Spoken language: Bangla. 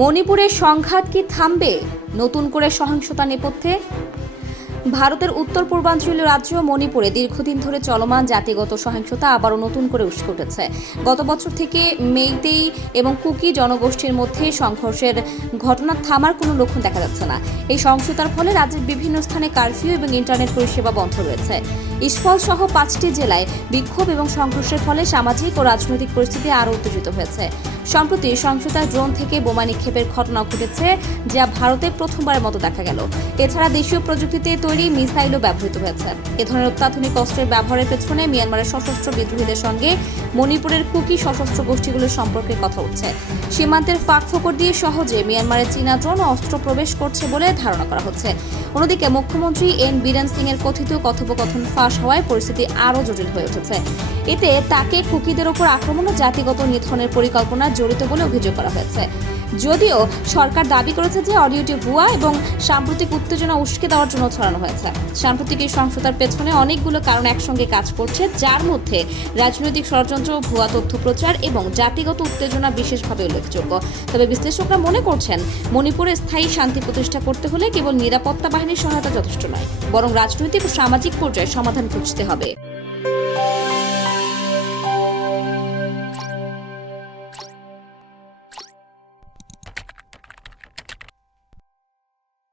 মণিপুরের সংঘাত কি থামবে? নতুন করে সহিংসতা নেপথ্যে? ভারতের উত্তর পূর্বাঞ্চলীয় রাজ্য মণিপুরে দীর্ঘদিন ধরে চলমান জাতিগত সহিংসতা আবারও নতুন করে উস্কে উঠেছে। গত বছর থেকে মেইতেই এবং কুকি জনগোষ্ঠীর মধ্যে সংঘর্ষের ঘটনা থামার কোনো লক্ষণ দেখা যাচ্ছে না। এই সহিংসতার ফলে রাজ্যের বিভিন্ন স্থানে কারফিউ এবং ইন্টারনেট পরিষেবা বন্ধ রয়েছে। ইস্ফল সহ পাঁচটি জেলায় বিক্ষোভ এবং সংঘর্ষের ফলে সামাজিক ও রাজনৈতিক পরিস্থিতি আরও উত্তেজিত হয়েছে। সম্প্রতি সহিংসতার ড্রোন থেকে বোমা নিক্ষেপের ঘটনা ঘটেছে, যা ভারতে প্রথমবারের মতো দেখা গেল। এছাড়া দেশীয় প্রযুক্তিতে তৈরি মিসাইলও ব্যবহৃত হয়েছে। এ ধরনের অত্যাধুনিক অস্ত্রের ব্যবহারের পেছনে মিয়ানমারের সশস্ত্র বিদ্রোহীদের সঙ্গে মণিপুরের কুকি সশস্ত্র গোষ্ঠীগুলোর সম্পর্কে কথা উঠছে। সীমান্তের ফাঁক ফোকর দিয়ে সহজে মিয়ানমারের চীনা ড্রোন অস্ত্র প্রবেশ করছে বলে ধারণা করা হচ্ছে। অন্যদিকে মুখ্যমন্ত্রী এন বীরেন সিং এর কথিত কথোপকথন ফাঁস হওয়ায় পরিস্থিতি আরও জটিল হয়ে উঠেছে। এতে তাকে কুকিদের ওপর আক্রমণ ও জাতিগত নিধনের পরিকল্পনা জড়িত বলে অভিযোগ করা হয়েছে। যদিও সরকার দাবি করেছে যে অডিওটি ভুয়া এবং সাম্প্রতিক উত্তেজনা উস্কে দেওয়ার জন্য ছড়ানো হয়েছে। সাম্প্রতিক এই সংশোতার পেছনে অনেকগুলো কারণ একসঙ্গে কাজ করছে, যার মধ্যে রাজনৈতিক ষড়যন্ত্র, ভুয়া তথ্য প্রচার এবং জাতিগত উত্তেজনা বিশেষভাবে উল্লেখযোগ্য। তবে বিশ্লেষকরা মনে করছেন, মণিপুরে স্থায়ী শান্তি প্রতিষ্ঠা করতে হলে কেবল নিরাপত্তা বাহিনীর সহায়তা যথেষ্ট নয়, বরং রাজনৈতিক ও সামাজিক পর্যায়ে সমাধান খুঁজতে হবে।